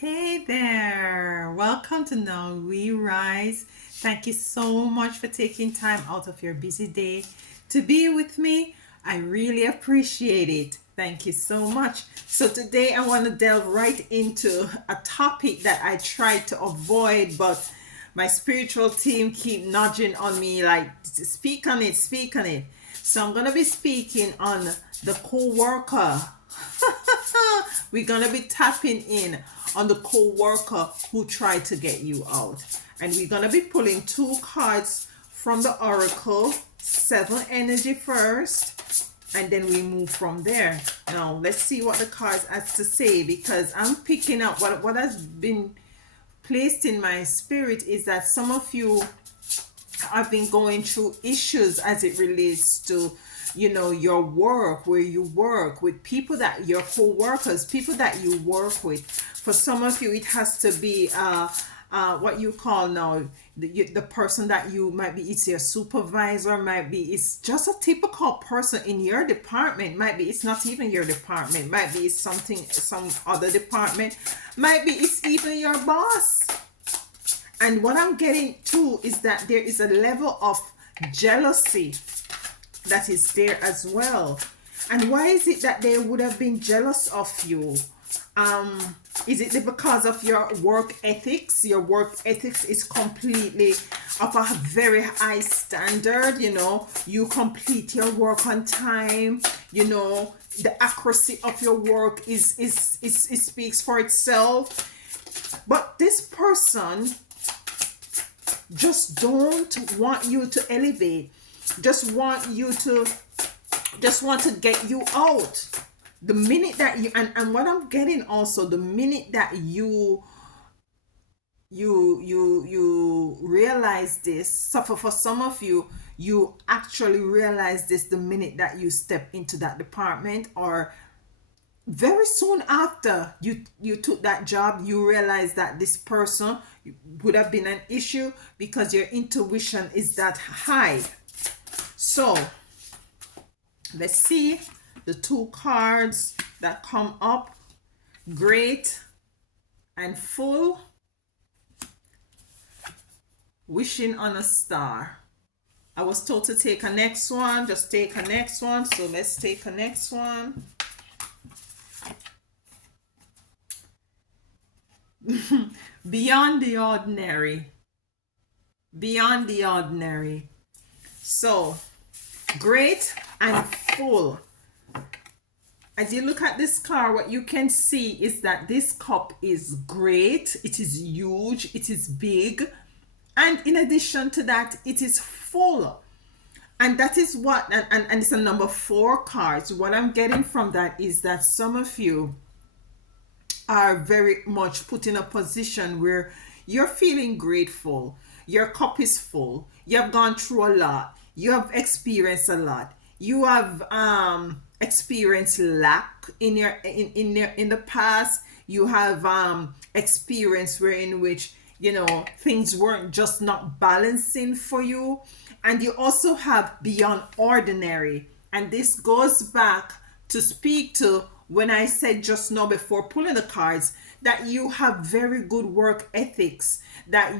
Hey there, welcome to Now We Rise. Thank you so much for taking time out of your busy day to be with me. I really appreciate it. Thank you so much. So, today I want to delve right into a topic that I tried to avoid, but my spiritual team keep nudging on me like, speak on it, speak on it. So, I'm going to be speaking on the co worker. We're gonna be tapping in on the co-worker who tried to get you out. And we're gonna be pulling two cards from the oracle, seven energy first, and then we move from there. Now let's see what the cards has to say, because I'm picking up what has been placed in my spirit is that some of you have been going through issues as it relates to your work, where you work with people, that your co-workers, people that you work with. For some of you, it has to be what you call now the person that you might be, it's your supervisor, might be it's just a typical person in your department, might be it's not even your department, might be it's some other department, might be it's even your boss. And what I'm getting to is that there is a level of jealousy that is there as well. And why is it that they would have been jealous of you? Is it because of your work ethics? Your work ethics is completely of a very high standard. You complete your work on time. The accuracy of your work is it speaks for itself. But this person just don't want you to elevate, just want to get you out. The minute that you and what I'm getting also, the minute that you realize this, so for some of you, you actually realize this the minute that you step into that department, or very soon after you took that job, you realize that this person would have been an issue because your intuition is that high. So let's see the two cards that come up: great and full, wishing on a star. I was told to take a next one, just take a next one, so let's take a next one. Beyond the ordinary, beyond the ordinary. So great and full. As you look at this card, what you can see is that this cup is great, it is huge, it is big, and in addition to that, it is full. And that is what, and it's a number 4 cards. What I'm getting from that is that some of you are very much put in a position where you're feeling grateful. Your cup is full. You have gone through a lot. You have experienced a lot. You have experienced lack in the past. You have experienced where in which things weren't just not balancing for you, and you also have beyond ordinary. And this goes back to speak to when I said just now before pulling the cards that you have very good work ethics, that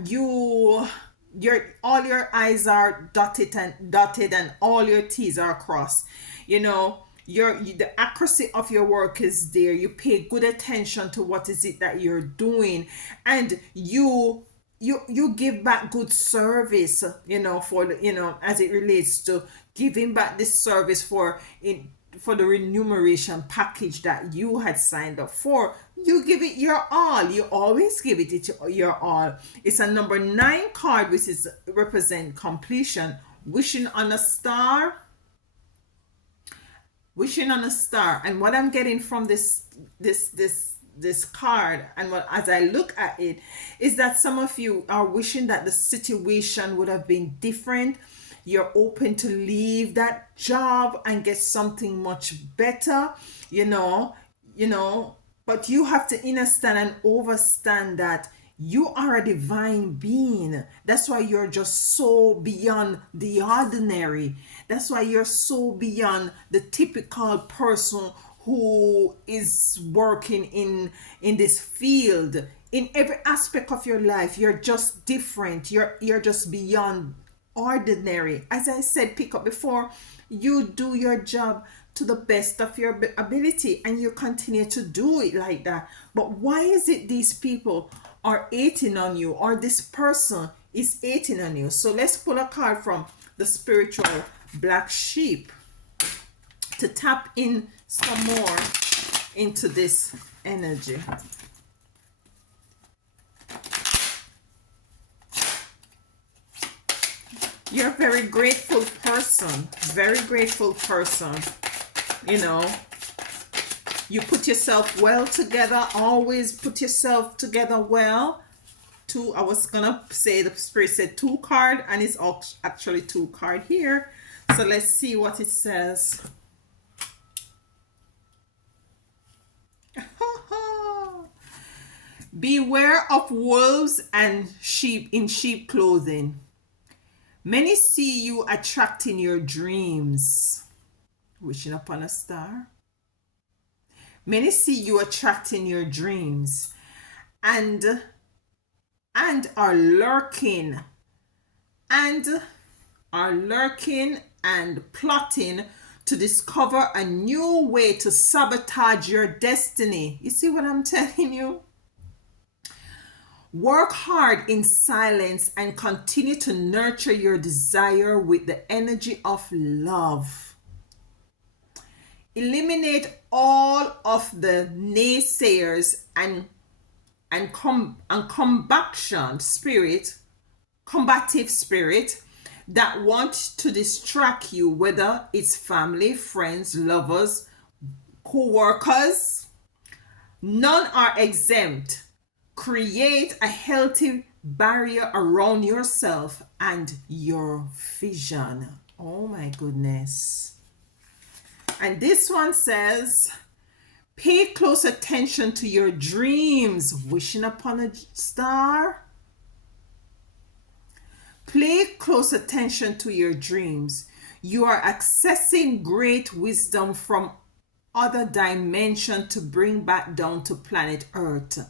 all your I's are dotted and all your T's are crossed. The accuracy of your work is there. You pay good attention to what is it that you're doing, and you give back good service, for as it relates to giving back this service for the remuneration package that you had signed up for. You give it your all. You always give it your all. It's a number 9 card, which is represent completion. Wishing on a star. Wishing on a star. And what I'm getting from this card, and what as I look at it, is that some of you are wishing that the situation would have been different. You're open to leave that job and get something much better, but you have to understand and overstand that you are a divine being. That's why you're just so beyond the ordinary. That's why you're so beyond the typical person who is working in this field. In every aspect of your life, you're just different. You're just beyond ordinary. As I said, pick up before, you do your job to the best of your ability, and you continue to do it like that. But why is it these people are hating on you, or this person is hating on you? So let's pull a card from the spiritual black sheep to tap in some more into this energy. You're a very grateful person, very grateful person. You know, you put yourself well together, always put yourself together well. Two, I was gonna say the spirit said 2 card, and it's actually 2 card here. So let's see what it says. Beware of wolves and sheep in sheep clothing. Many see you attracting your dreams. Wishing upon a star. Many see you attracting your dreams and are lurking and plotting to discover a new way to sabotage your destiny. You see what I'm telling you? Work hard in silence and continue to nurture your desire with the energy of love. Eliminate all of the naysayers and combative spirit that want to distract you, whether it's family, friends, lovers, co-workers. None are exempt. Create a healthy barrier around yourself and your vision. Oh my goodness. And this one says, pay close attention to your dreams. Wishing upon a star. Pay close attention to your dreams. You are accessing great wisdom from other dimension to bring back down to planet Earth.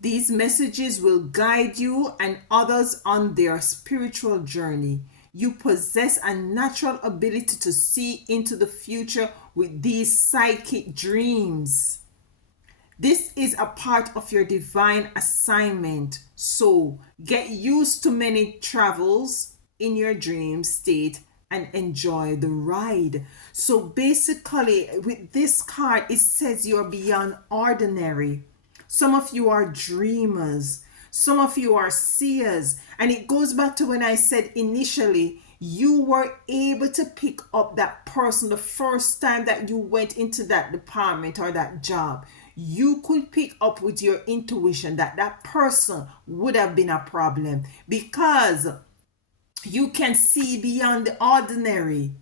These messages will guide you and others on their spiritual journey. You possess a natural ability to see into the future with these psychic dreams. This is a part of your divine assignment. So get used to many travels in your dream state and enjoy the ride. So basically, with this card, it says you're beyond ordinary. Some of you are dreamers. Some of you are seers. And it goes back to when I said initially, you were able to pick up that person the first time that you went into that department or that job. You could pick up with your intuition that that person would have been a problem, because you can see beyond the ordinary.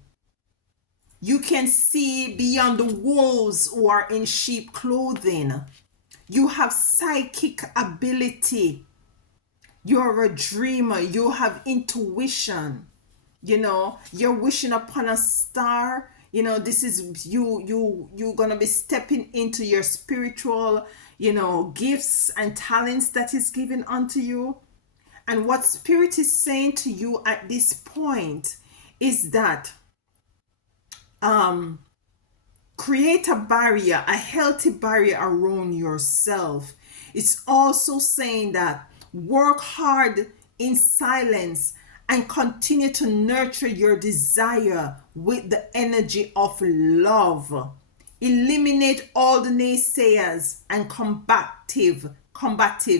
You can see beyond the wolves who are in sheep clothing. You have psychic ability. You're a dreamer. You have intuition. You know, you're wishing upon a star. You know, this is you're gonna be stepping into your spiritual, gifts and talents that is given unto you. And what spirit is saying to you at this point is that create a barrier, a healthy barrier around yourself. It's also saying that work hard in silence and continue to nurture your desire with the energy of love. Eliminate all the naysayers and combative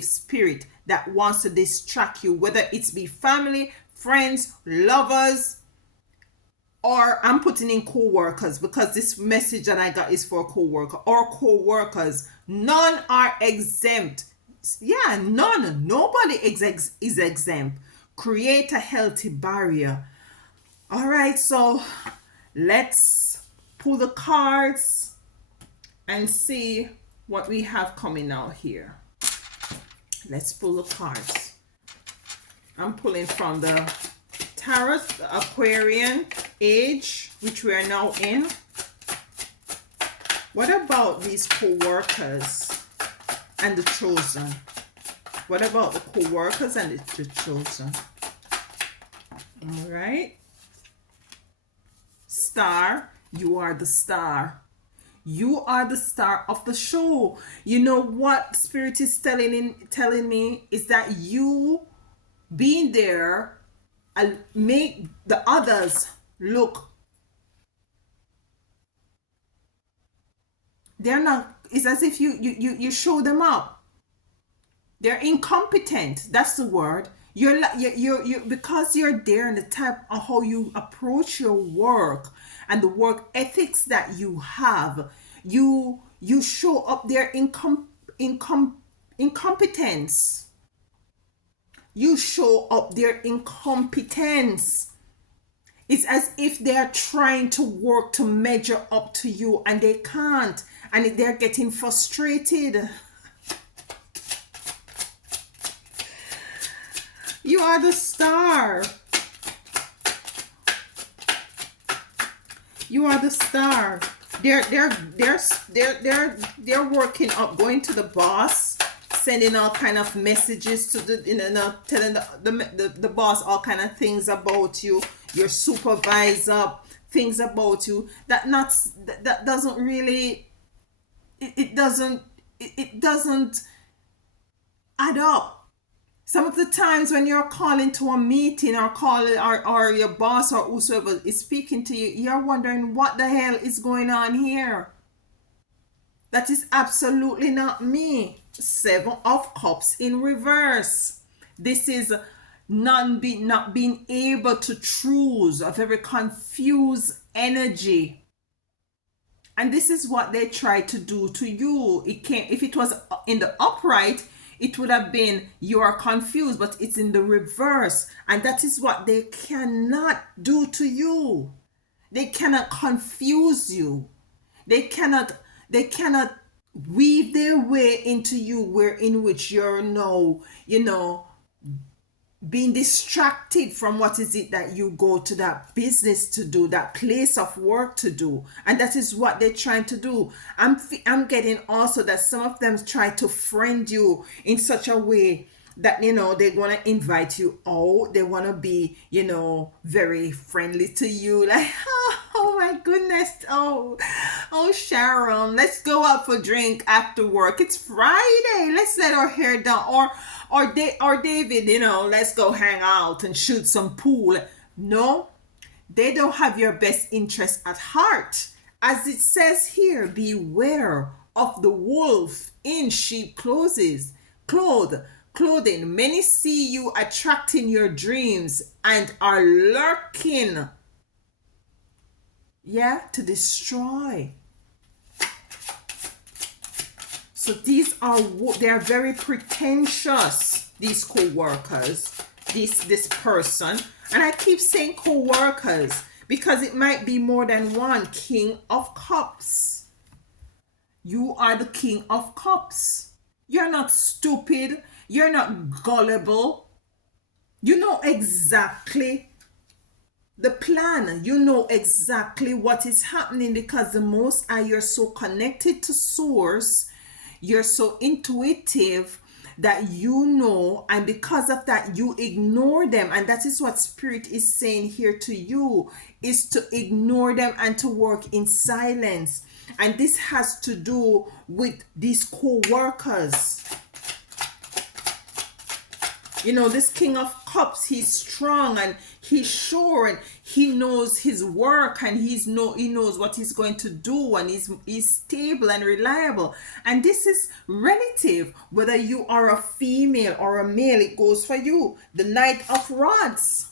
spirit that wants to distract you, whether it's be family, friends, lovers, or I'm putting in co-workers, because this message that I got is for co-worker or co-workers. None are exempt. Yeah, none. Nobody is exempt. Create a healthy barrier. All right, so let's pull the cards and see what we have coming out here. Let's pull the cards. I'm pulling from the Tarot, Aquarian age, which we are now in. What about these co-workers and the chosen? What about the co-workers and the chosen? All right. Star, you are the star. You are the star of the show. You know what Spirit is telling me is that you being there and make the others look, they're not, it's as if you show them up. They're incompetent. That's the word. You're because you're there and the type of how you approach your work and the work ethics that you have. You show up their incompetence. You show up their incompetence. It's as if they're trying to work to measure up to you and they can't, and they're getting frustrated. You are the star. You are the star. They're working up, going to the boss, sending all kind of messages to the, telling the boss all kind of things about you, your supervisor, things about you that doesn't really, it doesn't add up. Some of the times when you're calling to a meeting or calling or your boss or whosoever is speaking to you, you're wondering what the hell is going on here. That is absolutely not me. Seven of Cups in reverse. This is not being able to choose, a very confused energy. And this is what they try to do to you. It can't, if it was in the upright, it would have been you are confused, but it's in the reverse. And that is what they cannot do to you. They cannot confuse you. They cannot weave their way into you where in which you're no, being distracted from what is it that you go to that business to do, that place of work to do. And that is what they're trying to do. I'm getting also that some of them try to friend you in such a way that they want to invite you out. They want to be very friendly to you, like oh my goodness, oh Sharon, let's go out for a drink after work, it's Friday, let's let our hair down, or David, let's go hang out and shoot some pool. No, they don't have your best interest at heart. As it says here, beware of the wolf in sheep clothing. Many see you attracting your dreams and are lurking, to destroy. So they are very pretentious, these co-workers, this person. And I keep saying co-workers because it might be more than one. King of Cups. You are the King of Cups. You're not stupid. You're not gullible. You know exactly the plan. You know exactly what is happening because the Most High, you're so connected to Source. You're so intuitive that and because of that, you ignore them. And that is what Spirit is saying here to you, is to ignore them and to work in silence. And this has to do with these co-workers. This King of Cups, he's strong and he's sure and he knows his work and he knows what he's going to do, and he's stable and reliable. And this is relative, whether you are a female or a male, it goes for you. The Knight of Rods.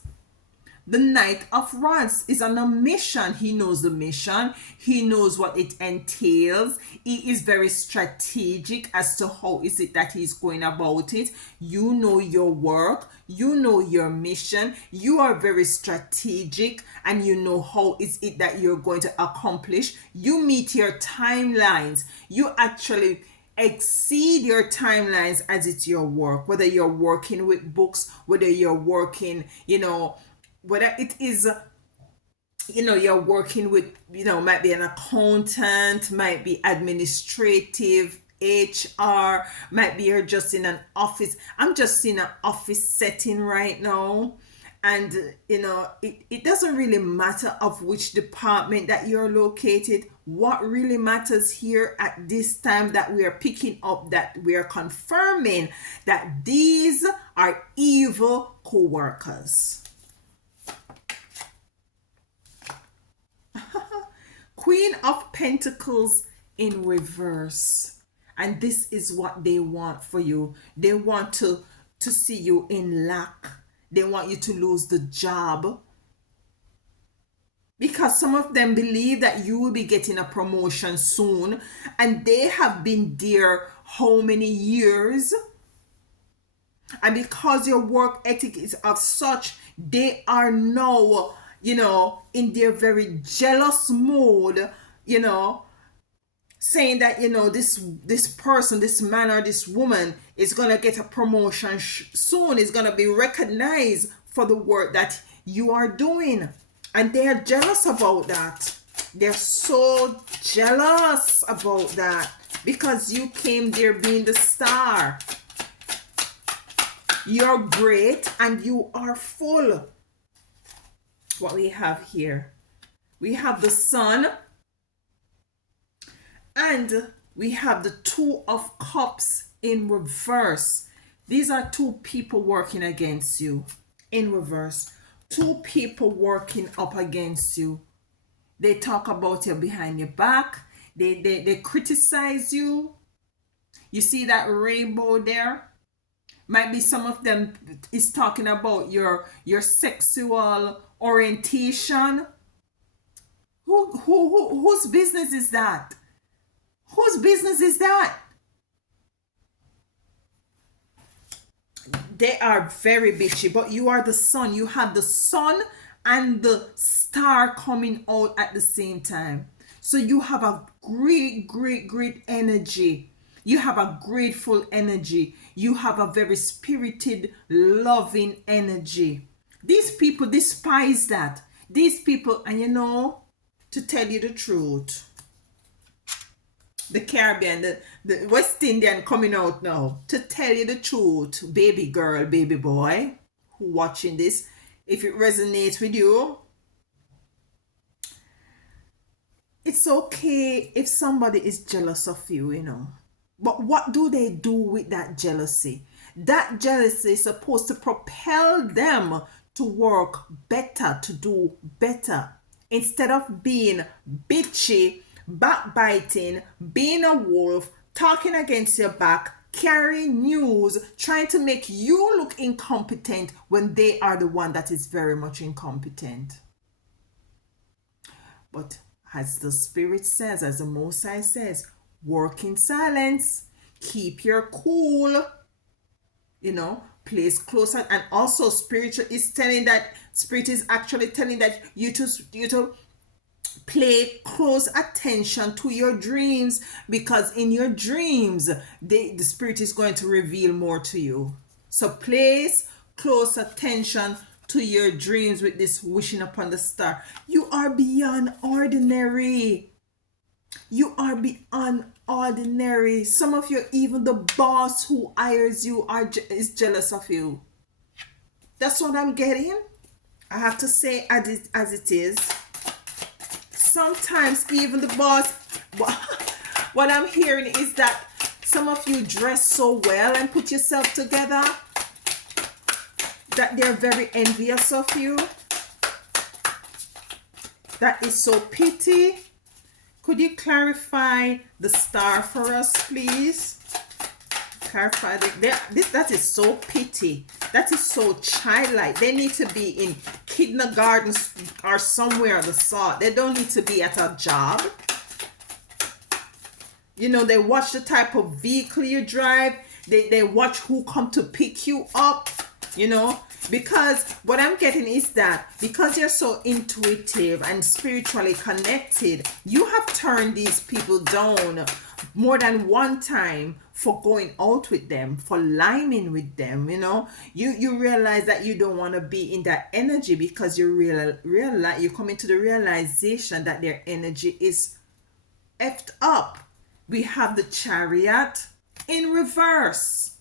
The Knight of Rods is on a mission. He knows the mission. He knows what it entails. He is very strategic as to how is it that he's going about it. You know your work. You know your mission. You are very strategic and you know how is it that you're going to accomplish. You meet your timelines. You actually exceed your timelines as it's your work. Whether you're working with books, whether you're working, whether it is you're working with, might be an accountant, might be administrative, HR, might be you're just in an office. I'm just in an office setting right now. And it doesn't really matter of which department that you're located. What really matters here at this time that we are picking up, that we are confirming that these are evil co-workers. Queen of Pentacles in reverse. And this is what they want for you. They want to see you in lack. They want you to lose the job. Because some of them believe that you will be getting a promotion soon. And they have been there how many years? And because your work ethic is of such, they are now, in their very jealous mode, saying that, this person, this man or this woman is going to get a promotion soon, is going to be recognized for the work that you are doing. And they are jealous about that. They're so jealous about that because you came there being the star. You're great and you are full. What we have here, we have the Sun and we have the Two of Cups in reverse. These are two people working against you in reverse. Two people working up against you. They talk about you behind your back. They criticize you. You see that rainbow there? Might be some of them is talking about your sexual orientation. Whose business is that? Whose business is that? They are very bitchy, but you are the Sun. You have the Sun and the star coming out at the same time. So you have a great energy. You have a grateful energy. You have a very spirited, loving energy. These people despise that. These people, and to tell you the truth, the Caribbean, the West Indian coming out now. To tell you the truth, baby girl, baby boy, who watching this, if it resonates with you, it's okay if somebody is jealous of you, But what do they do with that jealousy? That jealousy is supposed to propel them to work better, to do better. Instead of being bitchy, backbiting, being a wolf, talking against your back, carrying news, trying to make you look incompetent when they are the one that is very much incompetent. But as the Spirit says, as the Most High says, work in silence, keep your cool, place closer. And also Spirit is actually telling that you to pay close attention to your dreams, because in your dreams the Spirit is going to reveal more to you. So place close attention to your dreams with this wishing upon the star. You are beyond ordinary. You are beyond ordinary. Some of you, even the boss who hires you is jealous of you. That's what I'm getting. I have to say as it is. Sometimes even the boss, what I'm hearing is that some of you dress so well and put yourself together that they're very envious of you. That is so pity. Could you clarify the star for us, please? Clarify that is so pity. That is so childlike. They need to be in kindergarten or somewhere of the sort. They don't need to be at a job. They watch the type of vehicle you drive. They watch who come to pick you up, because what I'm getting is that because you're so intuitive and spiritually connected, you have turned these people down more than one time for going out with them, for liming with them. You realize that you don't want to be in that energy, because you come into the realization that their energy is effed up. We have the Chariot in reverse.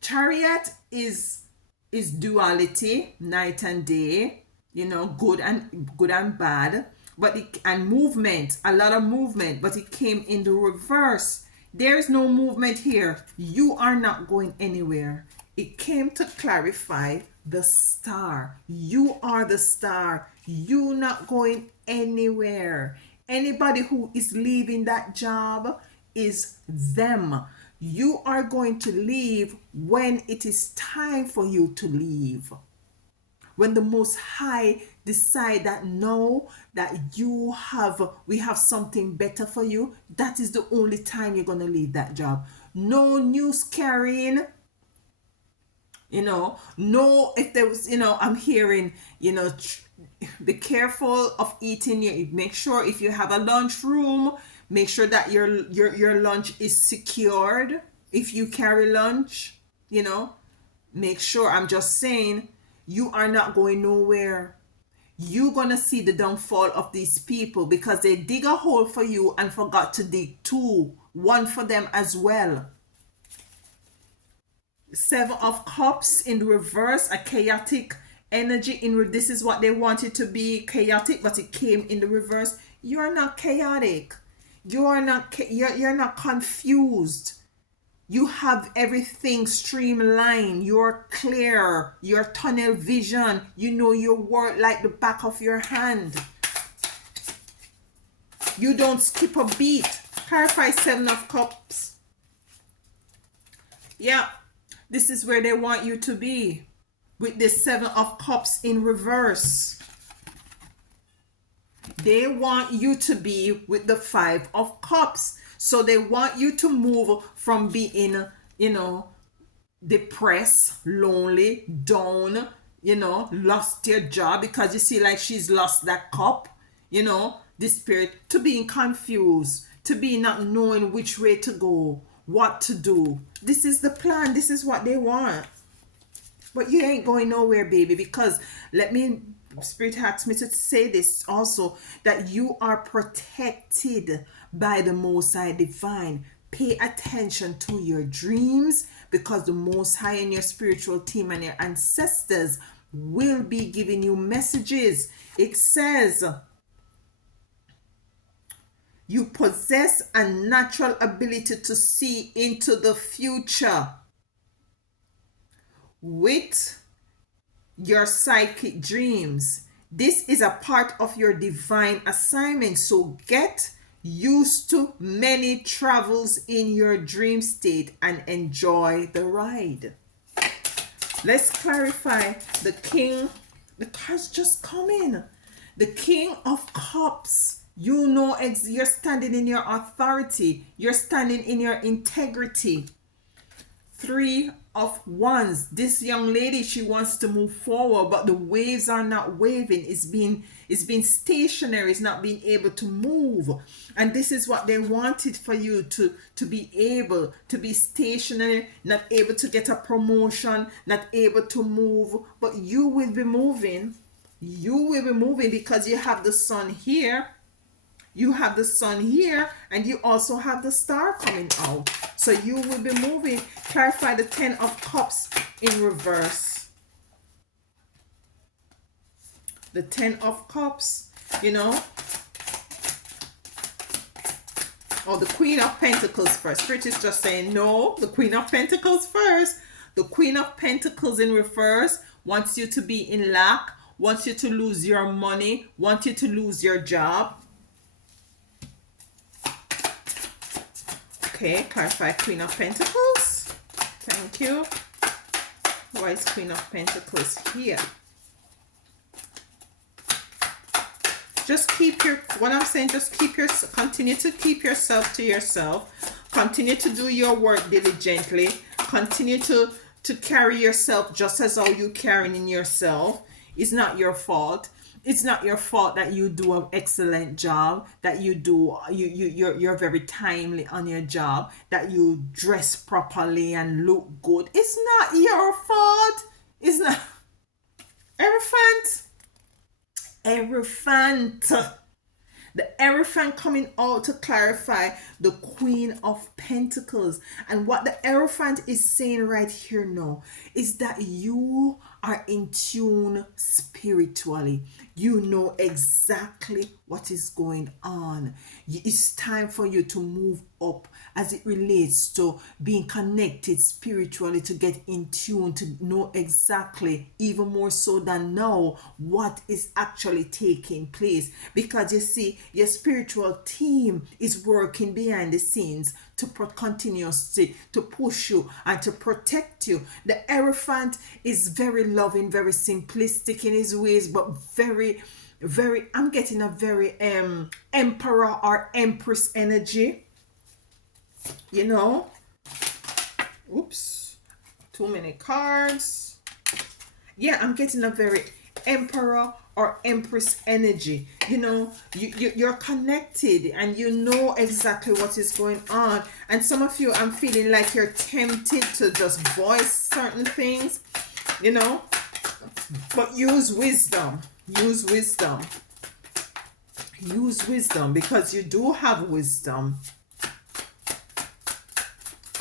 Chariot is duality, night and day, good and bad, and movement, a lot of movement, but it came in the reverse. There is no movement here. You are not going anywhere. It came to clarify the star. You are the star. You not going anywhere. Anybody who is leaving that job is them. You are going to leave when it is time for you to leave. When the Most High decide that no, that we have something better for you, that is the only time you're going to leave that job. No news carrying, no, if there was, I'm hearing, be careful of eating. Make sure if you have a lunch room, make sure that your lunch is secured. If you carry lunch, make sure. I'm just saying, you are not going nowhere. You're gonna see the downfall of these people, because they dig a hole for you and forgot to dig one for them as well. Seven of Cups in reverse, a chaotic energy this is what they wanted to be, chaotic, but it came in the reverse. You are not chaotic. You're not confused. You have everything streamlined. You're clear. Your tunnel vision. You know your work like the back of your hand. You don't skip a beat. Clarify Seven of Cups. Yeah, this is where they want you to be, with the Seven of Cups in reverse. They want you to be with the Five of Cups. So they want you to move from being, depressed, lonely, down, lost your job, because you see like she's lost that cup, the spirit, to being confused, to be not knowing which way to go, what to do. This is the plan. This is what they want. But you ain't going nowhere, baby, because Spirit asked me to say this also, that you are protected by the Most High Divine. Pay attention to your dreams, because the Most High and your spiritual team and your ancestors will be giving you messages. It says, you possess a natural ability to see into the future with your psychic dreams. This is a part of your divine assignment. So get used to many travels in your dream state and enjoy the ride. Let's clarify the King. The cards just come in. The King of Cups. You're standing in your authority. You're standing in your integrity. Three of Wands. This young lady, she wants to move forward, but the waves are not waving. It's been stationary. It's not being able to move. And this is what they wanted for you, to be able to be stationary, not able to get a promotion, not able to move. But you will be moving. You will be moving, because you have the sun here. You have the sun here, and you also have the star coming out. So you will be moving. Clarify the Ten of Cups in reverse. The Ten of Cups, Oh, the Queen of Pentacles first. Spirit is just saying, no, the Queen of Pentacles first. The Queen of Pentacles in reverse wants you to be in lack, wants you to lose your money, wants you to lose your job. Okay, clarify Queen of Pentacles. Thank you. Why is Queen of Pentacles here? Just continue to keep yourself to yourself. Continue to do your work diligently. Continue to carry yourself just as how you carrying in yourself. It's not your fault. it's not your fault that you do an excellent job, that you're very timely on your job, that you dress properly and look good. It's not your fault. It's not. Elephant. Elephant. The Hierophant coming out to clarify the Queen of Pentacles. And what the Hierophant is saying right here now is that you are in tune spiritually. You know exactly what is going on. It's time for you to move up as it relates to being connected spiritually, to get in tune, to know exactly, even more so than now, what is actually taking place. Because you see, your spiritual team is working behind the scenes to continuously to push you and to protect you. The Hierophant is very loving, very simplistic in his ways, but very, very, I'm getting a very emperor or empress energy, you know. Oops, too many cards. Yeah, I'm getting a very emperor or empress energy. You know, you're connected and you know exactly what is going on. And some of you, I'm feeling like you're tempted to just voice certain things, you know. But use wisdom. Use wisdom. Use wisdom, because you do have wisdom.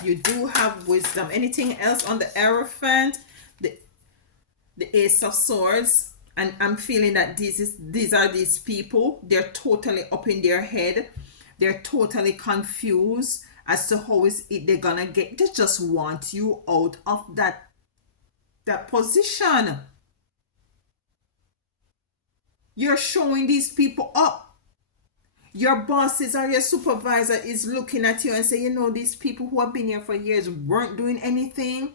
You do have wisdom. Anything else on the Hierophant? The Ace of Swords. And I'm feeling that these are these people. They're totally up in their head. They're totally confused as to how is it they're gonna get. They just want you out of that position. You're showing these people up. Your bosses or your supervisor is looking at you and say, you know, these people who have been here for years weren't doing anything.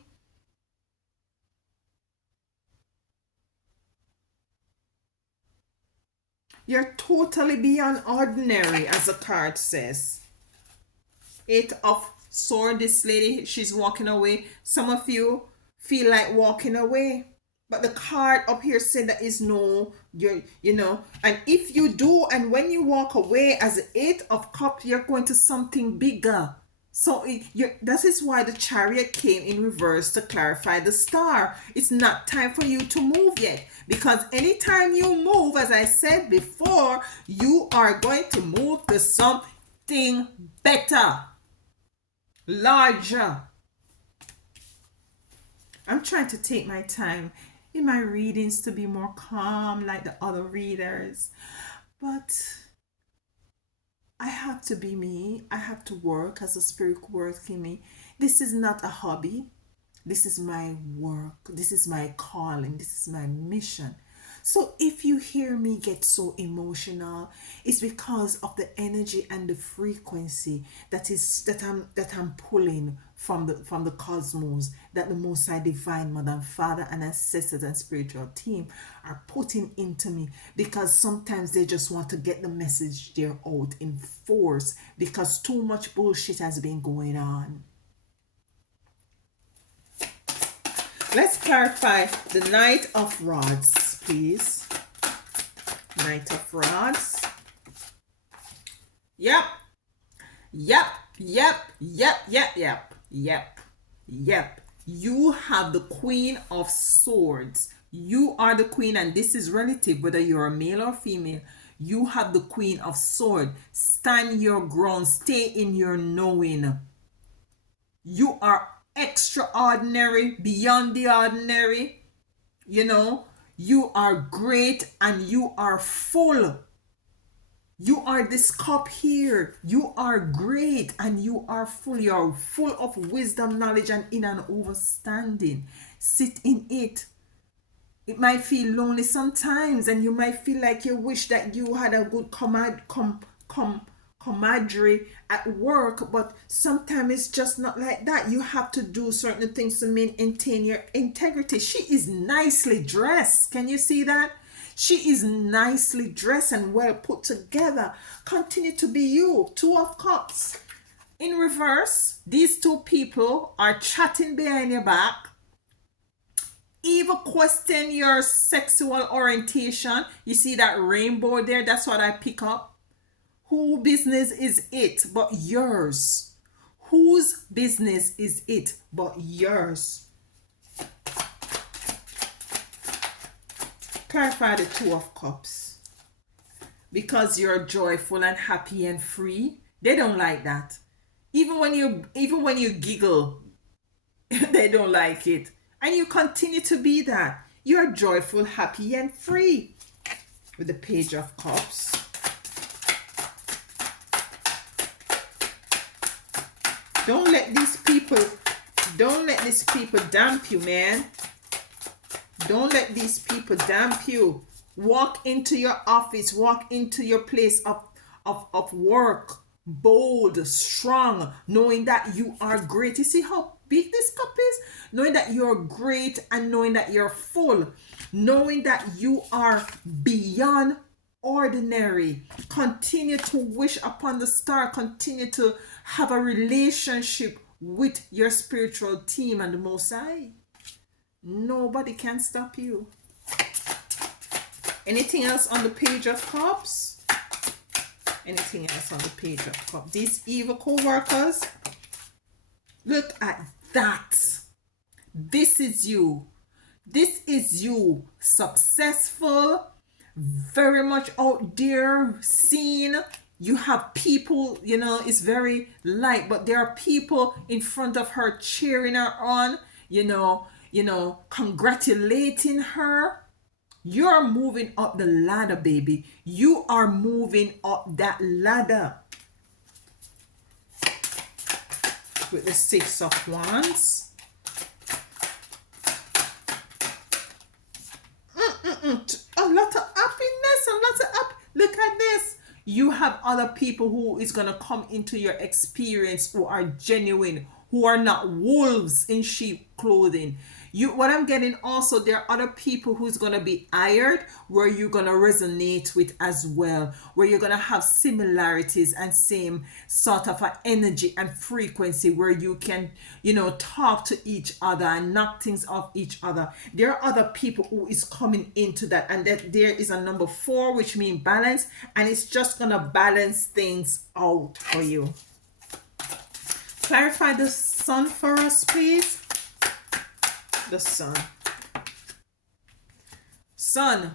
You're totally beyond ordinary, as the card says. Eight of Swords, this lady, she's walking away. Some of you feel like walking away. But the card up here said that is no, you know. And if you do, and when you walk away as the Eight of Cups, you're going to something bigger. So that is why the Chariot came in reverse to clarify the Star. It's not time for you to move yet. Because anytime you move, as I said before, you are going to move to something better, larger. I'm trying to take my time in my readings to be more calm like the other readers. But I have to be me. I have to work as a spirit work in me. This is not a hobby. This is my work. This is my calling. This is my mission. So if you hear me get so emotional, it's because of the energy and the frequency that I'm pulling from the cosmos, that the Most High Divine Mother and Father and ancestors and spiritual team are putting into me, because sometimes they just want to get the message there out in force because too much bullshit has been going on. Let's clarify the Knight of Rods, please. Knight of Rods. Yep. Yep. Yep. Yep. Yep. Yep. Yep. Yep. You have the Queen of Swords. You are the queen, and this is relative, whether you're a male or female. You have the Queen of Swords. Stand your ground. Stay in your knowing. You are extraordinary, beyond the ordinary. You know, you are great and you are full. You are this cup here. You are great and you are full. You are full of wisdom, knowledge, and in an overstanding. Sit in it. It might feel lonely sometimes, and you might feel like you wish that you had a good camaraderie at work, but sometimes it's just not like that. You have to do certain things to maintain your integrity. She is nicely dressed. Can you see that? She is nicely dressed and well put together. Continue to be you. Two of Cups. In reverse, these two people are chatting behind your back. even question your sexual orientation. You see that rainbow there? That's what I pick up. Whose business is it but yours? Whose business is it but yours? Clarify the Two of Cups. Because you're joyful and happy and free, they don't like that. Even when you giggle, they don't like it. And you continue to be that. You're joyful, happy, and free. With the Page of Cups. Don't let these people damp you, man. Don't let these people damp you. Walk into your office, walk into your place of work, bold, strong, knowing that you are great. You see how big this cup is? Knowing that you're great and knowing that you're full. Knowing that you are beyond ordinary. Continue to wish upon the star. Continue to have a relationship with your spiritual team and the Most High. Nobody can stop you. Anything else on the Page of Cups? Anything else on the Page of Cups? These evil co-workers, look at that. This is you. This is you. Successful, very much out there, seen. You have people, it's very light, but there are people in front of her cheering her on, congratulating her. You're moving up the ladder, baby. You are moving up that ladder. With the Six of Wands. A lot of happiness, look at this. You have other people who is going to come into your experience who are genuine, who are not wolves in sheep clothing. What I'm getting also, there are other people who's going to be hired where you're going to resonate with as well, where you're going to have similarities and same sort of an energy and frequency where you can, talk to each other and knock things off each other. There are other people who is coming into that, and that there is a number 4, which means balance, and it's just going to balance things out for you. Clarify the Sun for us, please. The Sun. Sun,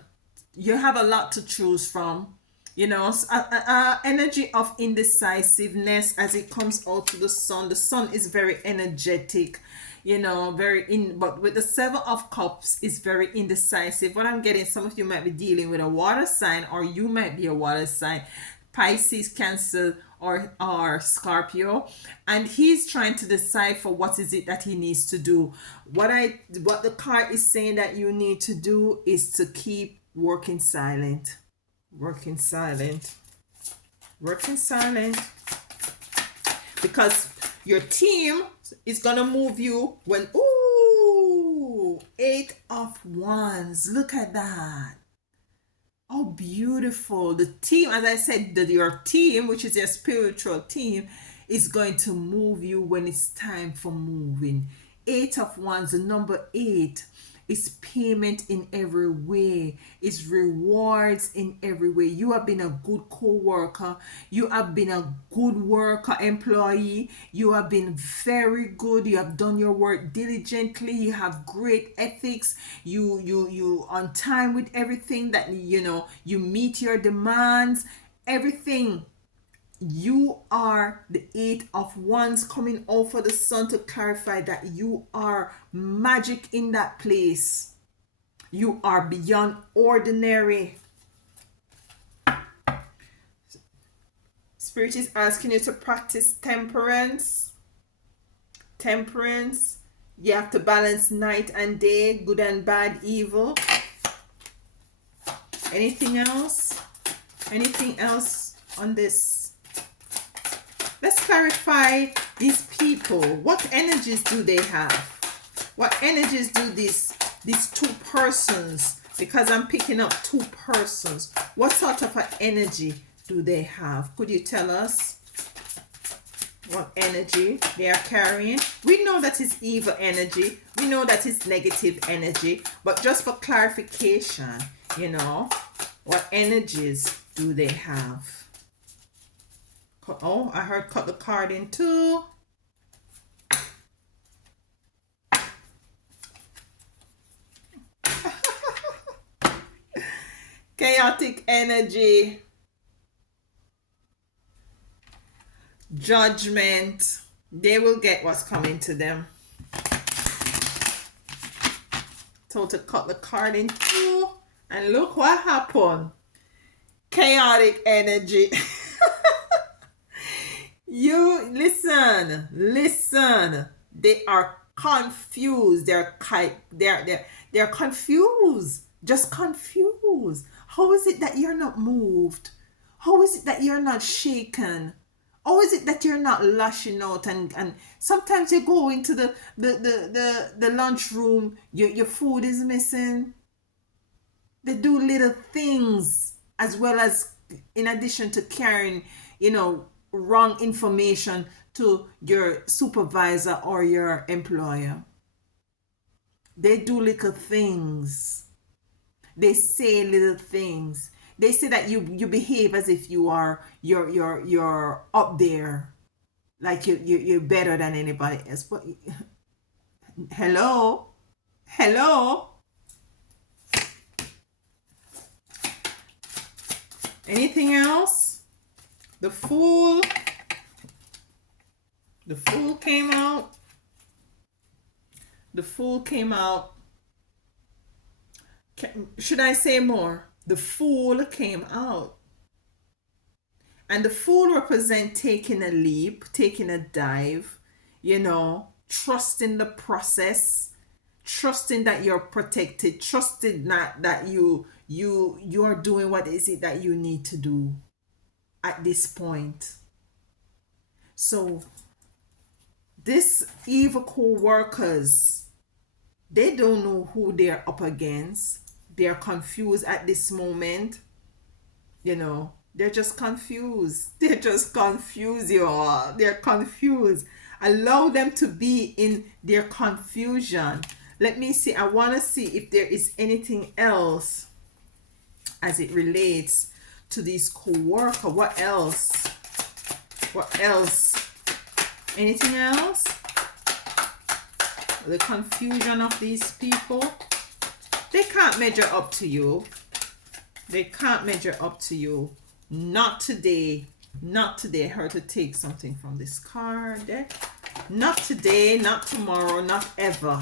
you have a lot to choose from. Energy of indecisiveness as it comes out to the Sun. The Sun is very energetic, but with the Seven of Cups is very indecisive. What I'm getting, some of you might be dealing with a water sign, or you might be a water sign. Pisces, Cancer, or Scorpio, and he's trying to decipher what is it that he needs to do. What the card is saying that you need to do is to keep working silent. Working silent. Because your team is gonna move you when 8 of Wands. Look at that. Oh, beautiful. The team, as I said, your team, which is your spiritual team, is going to move you when it's time for moving. 8 of Wands, the number 8, is payment in every way. It's rewards in every way. You have been a good co-worker. You have been a good worker, employee. You have been very good. You have done your work diligently. You have great ethics. You on time with everything that you meet your demands. Everything. You are the 8 of Wands coming out for the Sun to clarify that you are magic in that place. You are beyond ordinary. Spirit is asking you to practice temperance. Temperance. You have to balance night and day, good and bad, evil. Anything else? Anything else on this? Let's clarify these people. What energies do they have? What energies do these 2 persons? Because I'm picking up 2 persons. What sort of an energy do they have? Could you tell us? what energy they are carrying. We know that it's evil energy. We know that it's negative energy. But just for clarification, you know, what energies do they have? Oh, I heard cut the card in two. Chaotic energy. Judgment. They will get what's coming to them. So to cut the card in two. And look what happened. Chaotic energy. You listen. They are confused. They're confused. Just confused. How is it that you're not moved? How is it that you're not shaken? How is it that you're not lashing out and sometimes you go into the lunchroom, your food is missing. They do little things as well as in addition to carrying, you know, wrong information to your supervisor or your employer. They do little things. They say little things. They say that you behave as if you're up there, like you're better than anybody else. But hello, hello. Anything else? The Fool. The Fool came out. The Fool came out. Should I say more? The Fool came out. And the Fool represents taking a leap, taking a dive, you know, trusting the process, trusting that you're protected, trusting that you're doing what is it that you need to do at this point. So this evil co-workers, they don't know who they're up against. They're confused at this moment. You know, they're just confused. They're just confused, you all. They're confused. Allow them to be in their confusion. Let me see. I want to see if there is anything else as it relates to these co-worker. What else? What else? Anything else? The confusion of these people. They can't measure up to you. They can't measure up to you. Not today. Not today. I heard to take something from this card deck. Not today, not tomorrow, not ever.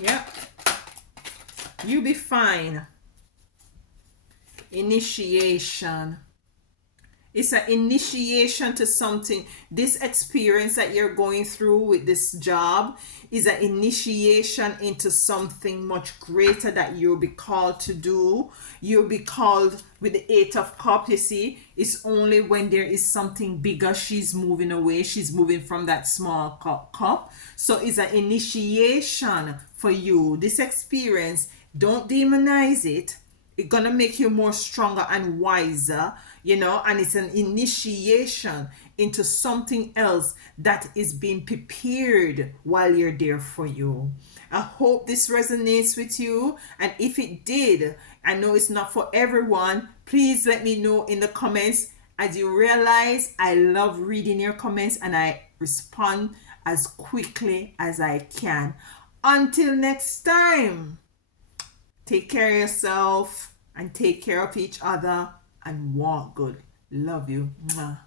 Yep. You be fine. Initiation. It's an initiation to something. This experience that you're going through with this job is an initiation into something much greater that you'll be called to do. You'll be called with the Eight of Cups. You see, it's only when there is something bigger, she's moving away. She's moving from that small cup. So it's an initiation for you. This experience, don't demonize it. It's gonna make you more stronger and wiser, you know, and it's an initiation into something else that is being prepared while you're there for you. I hope this resonates with you, and if it did, I know it's not for everyone. Please let me know in the comments. As you realize, I love reading your comments and I respond as quickly as I can. Until next time. Take care of yourself and take care of each other and walk good. Love you. Mwah.